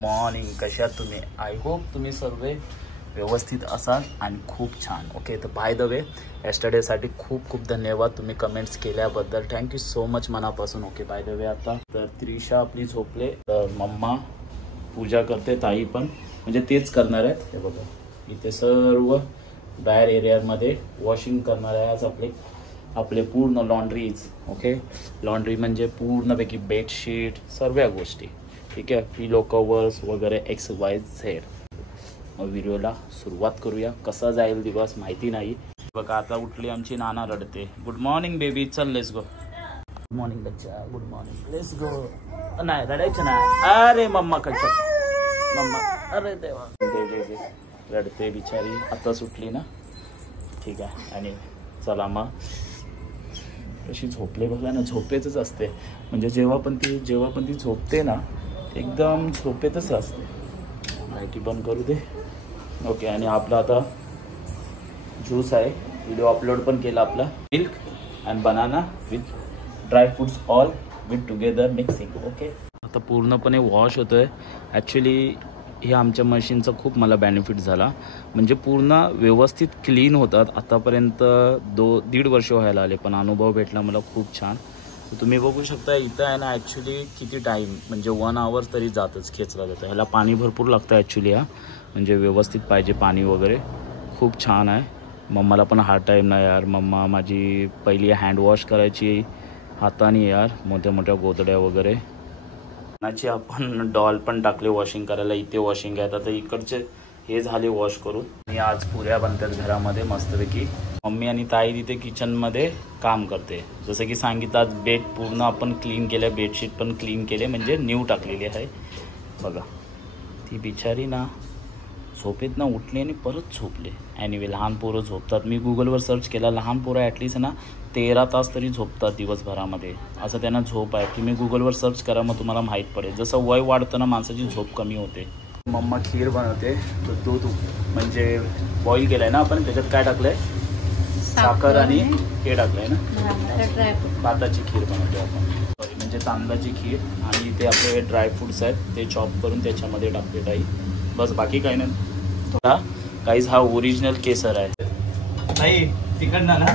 Morning, कशा तुम्ही? I hope तुम्ही सर्व व्यवस्थित असाल आणि खूप छान. ओके, तर बाय द वे यस्टरडेसाठी खूप खूप धन्यवाद तुम्ही कमेंट्स केल्याबद्दल. थँक्यू सो मच मनापासून. ओके, बाय द वे आता तर त्रिशा आपली झोपले, तर मम्मा पूजा करते, ताई पण म्हणजे तेच करणार आहेत. हे बघा इथे सर्व बाहेर एरियामध्ये वॉशिंग करणार आहे आज आपले पूर्ण लॉन्ड्रीज. ओके, लॉन्ड्री म्हणजे पूर्णपैकी बेडशीट सर्व गोष्टी. ठीक आहे, पिलो कवर्स वगैरे XYZ. मग व्हिडिओला सुरुवात करूया. कसा जाईल दिवस माहिती नाही. बघा आता उठली आमची नाना, रडते. गुड मॉर्निंग बेबी, चल लेट्स गो. गुड मॉर्निंग बच्चा, गुड मॉर्निंग, लेट्स गो. नाही रडायचं नाही. अरे मम्मा कच्चा मम्मा, अरे देवा दे रडते बिचारी. आता सुटली ना, ठीक आहे. आणि चला मग कशी झोपले बघा ना, झोपेतच असते म्हणजे जेव्हा पण ती झोपते ना एकदम झोपेतच असते. लाईटी बंद करू दे. ओके, आणि आपला आता ज्यूस आहे, व्हिडिओ अपलोड पण केला आपला. Milk and banana with dry fruits all with together mixing. Okay, आता पूर्णपणे वॉश होतोय. ॲक्च्युली हे आमच्या मशीनचा खूप मला बेनिफिट झाला, म्हणजे पूर्ण व्यवस्थित क्लीन होतात. आतापर्यंत 1.5 वर्ष व्हायला आले, पण अनुभव भेटला मला खूप छान. तुम्ही बघू शकता इथं आहे ना, ॲक्च्युली किती टाईम म्हणजे 1 आवर तरी जातच, खेचला जातं. ह्याला पाणी भरपूर लागतं ॲक्च्युली. हा म्हणजे व्यवस्थित पाहिजे पाणी वगैरे. खूप छान आहे. मम्माला पण हा टाईम नाही यार. मम्मा माझी पहिली हँडवॉश करायची हाताने यार, मोठ्या मोठ्या गोदड्या वगैरे. नाची आपण डॉल पण टाकले वॉशिंग करायला. इथे वॉशिंग आहे. आता इकडचे हे झाले वॉश करून. आणि आज पुऱ्या बनतात घरामध्ये मस्तपैकी. मम्मी आणि ताई तिथे किचनमध्ये काम करते. जसं की सांगितलं, आज बेड पूर्ण आपण क्लीन केलं, बेडशीट पण क्लीन केले, म्हणजे न्यू टाकलेली आहे. बघा ती बिचारी ना झोपेत ना उठली आणि परत झोपले. ॲनिवे लहान पोरं झोपतात. मी गुगलवर सर्च केला, लहान पोरं ॲटलिस्ट ना 13 तास तरी झोपतात दिवसभरामध्ये, असं त्यांना झोप आहे. तुम्ही गुगलवर सर्च करा, मग तुम्हाला माहीत पडेल. जसं वय वाढतं ना माणसाची झोप कमी होते. मम्मा खीर बनवते. तर दूध म्हणजे बॉईल केलं आहे ना आपण, त्याच्यात काय टाकलं आहे? साखर आणि हे टाकलं आहे ना, भाताची खीर बनवते आपण. सॉरी, म्हणजे तांदळाची खीर. आणि इथे आपले ड्रायफ्रूट्स आहेत ते चॉप करून त्याच्यामध्ये टाकते ताई. बस, बाकी काही नाही. थोडा काहीच हा ओरिजिनल केसर आहे. ताई तिकडनं ना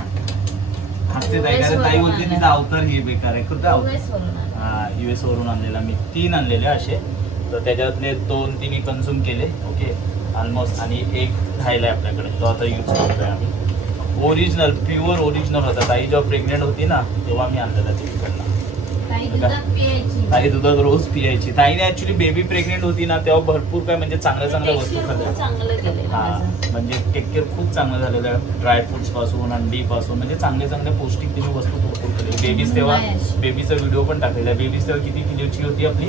हातचे ताई बोलते तिचा अवतार हे बेकार आहे. कुठं अवतार? US वरून आणलेला मी. 3 आणलेले असे, तर त्याच्यातले 2-3 मी कन्झ्युम केले. Okay, almost. आणि एक राहिला आहे आपल्याकडे, तो आता यूज करतोय आम्ही. ओरिजिनल, प्युअर ओरिजिनल होता. ताई जेव्हा प्रेग्नेंट होती ना तेव्हा मी आणलेला तिकडनं. ताई दुधात रोज पियायची. ताईने ॲक्च्युली बेबी प्रेग्नेंट होती ना तेव्हा भरपूर काय म्हणजे चांगल्या वस्तू खाल्ल्या. हां, म्हणजे टेक केअर खूप चांगलं झालेलं आहे. ड्रायफ्रुट्स पासून, अंडीपासून, म्हणजे चांगल्या पौष्टिक तिने वस्तू भरपूर केली. बेबीज तेव्हा बेबीचा व्हिडिओ पण टाकलेला. बेबीज तेव्हा किती किलोची होती आपली?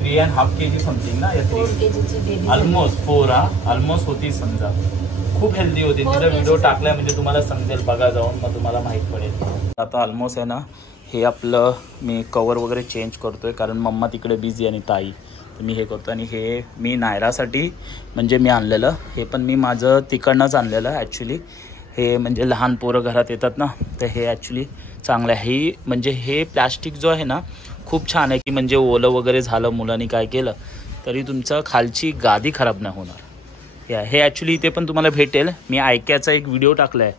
3.5 kg समथिंग ना, 4 kg ऑलमोस्ट 4. ऑलमोस्ट होती समजा. खूप हेल्दी होती. तिचा व्हिडिओ टाकलाय म्हणजे तुम्हाला समजेल, बघा जाऊन, मग तुम्हाला माहीत पडेल. आता ऑलमोस्ट आहे ना, हे आपलं मी कवर वगैरे चेंज करतोय कारण मम्मा तिकडे बिझी आणि ताई, तर मी हे करतो. आणि हे मी नायरासाठी म्हणजे मी आणलेलं, हे पण मी माझं तिकडनंच आणलेलं ॲक्च्युली. हे म्हणजे लहान पोरं घरात येतात ना, तर हे ॲक्च्युली चांगलं आहे. ही म्हणजे हे प्लॅस्टिक जो आहे ना खूप छान आहे, की म्हणजे ओलं वगैरे झालं, मुलांनी काय केलं तरी तुमचं खालची गादी खराब नाही होणार. हे ॲक्च्युली इथे पण तुम्हाला भेटेल. मी ऐक्याचा एक व्हिडिओ टाकला आहे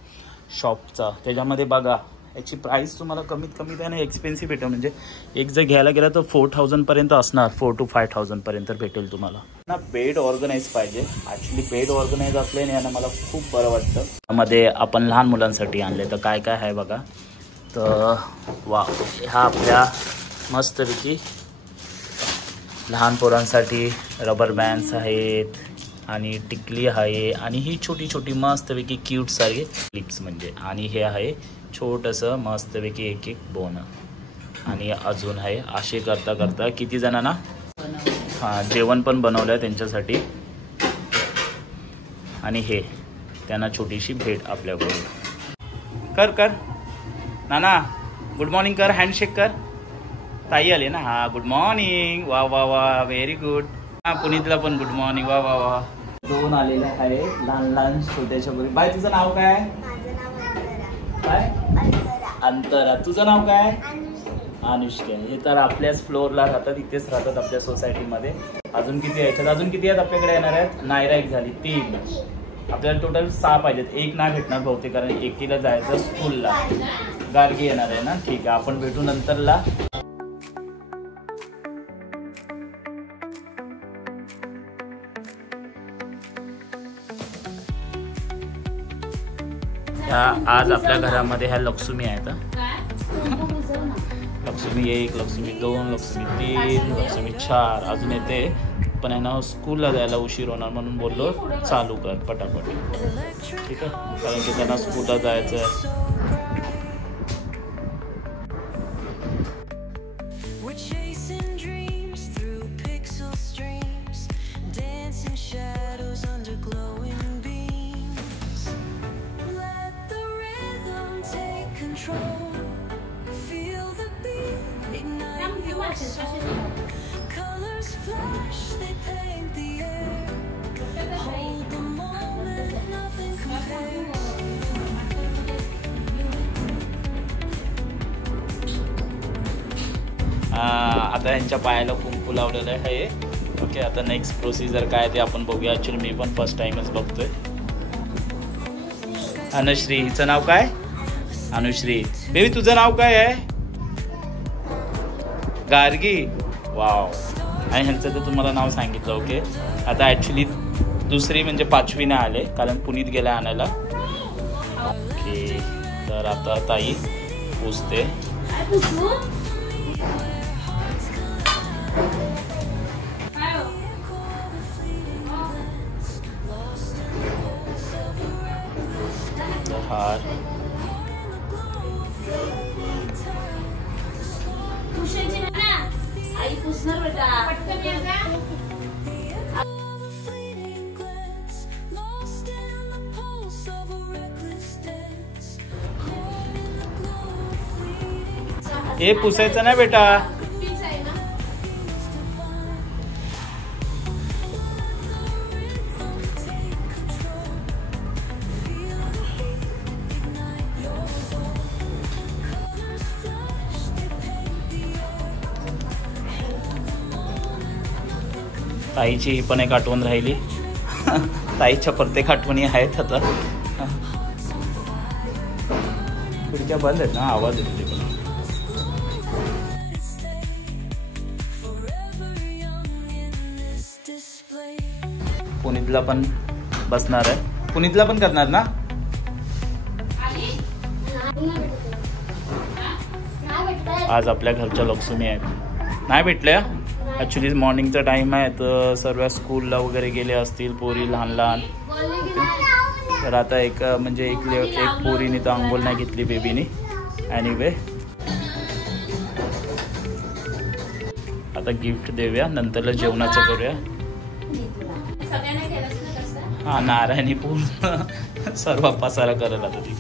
शॉपचा, त्याच्यामध्ये बघा. याची प्राईस तुम्हाला कमीत कमी त्याने एक्सपेन्सिव्ह भेटेल. म्हणजे एक जर घ्यायला गेला तर 4000पर्यंत असणार. 4 to 5000पर्यंत भेटेल तुम्हाला ना. बेड ऑर्गनाईज पाहिजे. ॲक्च्युली बेड ऑर्गनाईज असल्याने यानं मला खूप बरं वाटतं. त्यामध्ये आपण लहान मुलांसाठी आणले, तर काय काय आहे बघा. तर वा, हा आपल्या मस्तपैकी लहान पोरांसाठी रबर बँड्स आहेत आणि टिकली आहे. आणि ही छोटी छोटी मस्तपैकी क्यूट सारखे क्लिप्स म्हणजे. आणि हे आहे छोटंसं मस्तपैकी एक बोनं. आणि अजून आहे. असे करता करता किती जणांना हां जेवण पण बनवलं आहे त्यांच्यासाठी. आणि हे त्यांना छोटीशी भेट आपल्याकडून. कर नाना गुड मॉर्निंग कर, हँडशेक कर. ताई आले ना. हां गुड मॉर्निंग. वा वा वा, व्हेरी गुड. हां पुनीतला पण गुड मॉर्निंग. वा वा वा. 2 आलेले आहे लहान छोट्याशा मुली. बाय तुझं नाव काय? काय? अंतरा. तुझं नाव काय? अनुष्का हे तर आपल्याच फ्लोअरला राहतात, इथेच राहतात आपल्या सोसायटीमध्ये. अजून किती आहेत? अजून किती आहेत आपल्याकडे येणार आहेत? नायरा एक झाली, 3. आपल्याला टोटल 6 पाहिजेत. एक नाही भेटणार बहुतेक, कारण एकटीला जायचं स्कूलला. गार्गी येणार आहे ना, ठीक आहे, आपण भेटू नंतरला. आज आपल्या घरामध्ये ह्या लक्ष्मी आहेत. लक्ष्मी 1, लक्ष्मी 2, लक्ष्मी 3, लक्ष्मी 4 अजून येते, पण आहे ना स्कूलला जायला उशीर होणार म्हणून बोललो चालू कर पटापट, ठीक आहे, कारण की त्यांना स्कूलला जायचं आहे. आता यांच्या पायाला कुंकू लावलेलं आहे. ओके, आता नेक्स्ट प्रोसिजर काय ते आपण बघूया. ॲक्च्युली मी पण फर्स्ट टाइमच बघतोय. अनुश्री, हिचं नाव काय? अनुश्री. बेबी तुझं नाव काय आहे? गार्गी. वाव. आणि ह्यांचं तर तुम्हाला नाव सांगितलं. ओके, आता ॲक्च्युली दुसरी म्हणजे 5वीने आले, कारण पुनीत गेला आणायला. ओके, तर आता ताई पुसते. हार आई पुसणार बेटा, पटकन ये जा. हे पुसायचं ना बेटा. ताईची ही पण एक आठवण राहिली. ताईच्या प्रत्येक आठवणी आहेत. आता खिडक्या बंद आहेत ना, आवाज येतो तिकडे. पुनीतला पण बसणार आहे. पुनीतला पण करणार ना? आज आपल्या घरच्या लक्ष्मी आहेत. नाही भेटल्या. ॲक्च्युली मॉर्निंगचा टाईम आहे, तर सर्व स्कूलला वगैरे गेले असतील पोरी लहान लहान. तर आता एक म्हणजे एक पोरीने तर आंघोळ नाही घेतली बेबीनी. एनिवे, आता गिफ्ट देऊया, नंतरला जेवणाचं करूया. हा, नारायणी पूर्ण सर्व पसारा करायला आता ती.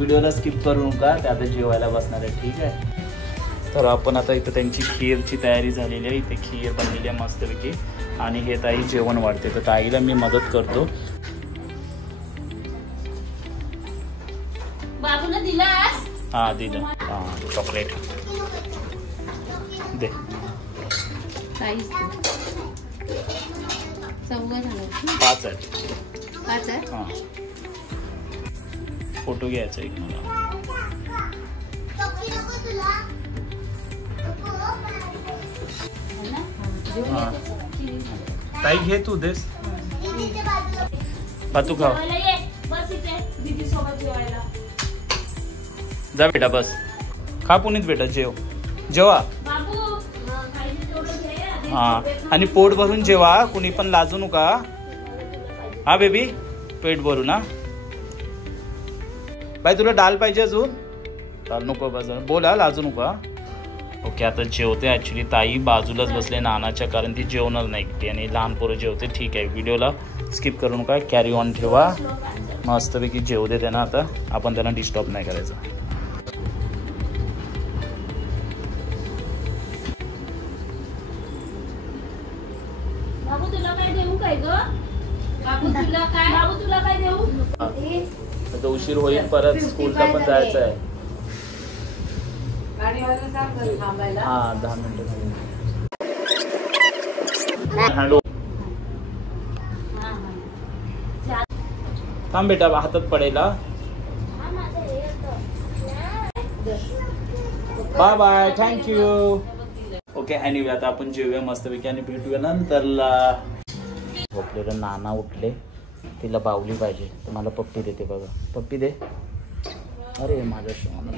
व्हिडिओला स्किप करू नका, ते आता जेवायला बसणार आहे, ठीक आहे. तर आपण आता इथं त्यांची खीरची तयारी झालेली आहे. इथे खीर बनलेली आहे मस्तपैकी, आणि हे ताई जेवण वाढते, तर ताईला मी मदत करतो. बाबूला दिलास? हां दिलं. हां, चॉकलेट दे. 5 आहेत. हां, फोटो घ्यायचा एक मला. ताई घे तू देस. तू खाव. जा बेटा बस. खा पुनीत बेटा, जेवा. हां, आणि पोट भरून जेवा, कुणी पण लाजू नका. हा बेबी, पेट भरू ना. बाई तुला डाल पाहिजे अजून? डाल नको बस, बोला लाजू नका. ओके आता जेवते. ॲक्च्युली ताई बाजूलाच बसले नानाच्या, कारण ती जेवणार नाही एकटी आणि लहान पोरं जेवते. ठीक आहे, व्हिडिओला स्किप करू नका, कॅरी ऑन ठेवा. मस्तपैकी जेवू दे त्यांना. आता आपण त्यांना डिस्टर्ब नाही करायचं. बाबू तुला काय देऊ काय ग? बाबू तुला काय देऊ? आता उशीर होईल, परत स्कूलला पण जायचं आहे. हा 10 मिनिटं. हॅलो, थांब बेटा, हातात पडेल. Bye bye, thank you. Okay, anyway आता आपण जेवूया मस्तपैकी आणि भेटूया नंतरला. झोपलेलं नाना उठले, तिला बावली पाहिजे तर मला पप्पी देते बघा. पप्पी दे. अरे माझ्या शोना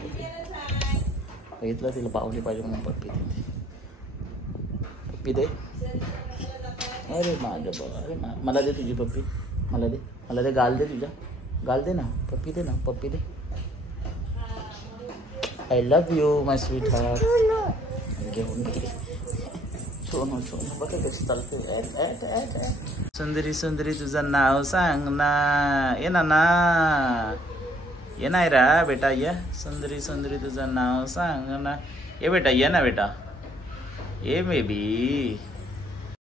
बघितलं, तिला बावली पाहिजे म्हणून पप्पी देते. पप्पी दे. अरे माझ्या बघा, अरे मला दे तुझी पप्पी. मला दे गाल दे तुझ्या. गाल दे ना, पप्पी दे ना, पप्पी दे. I love you my sweetheart. घेऊन गेली. सोनू बघा कशी चालते. सुंदरी सुंदरी तुझं नाव सांग ना. ये ना ये नाही रा बेटा, ये. सुंदरी सुंदरी तुझं नाव सांग ना. ये बेटा, ये ना बेटा, ये बेबी.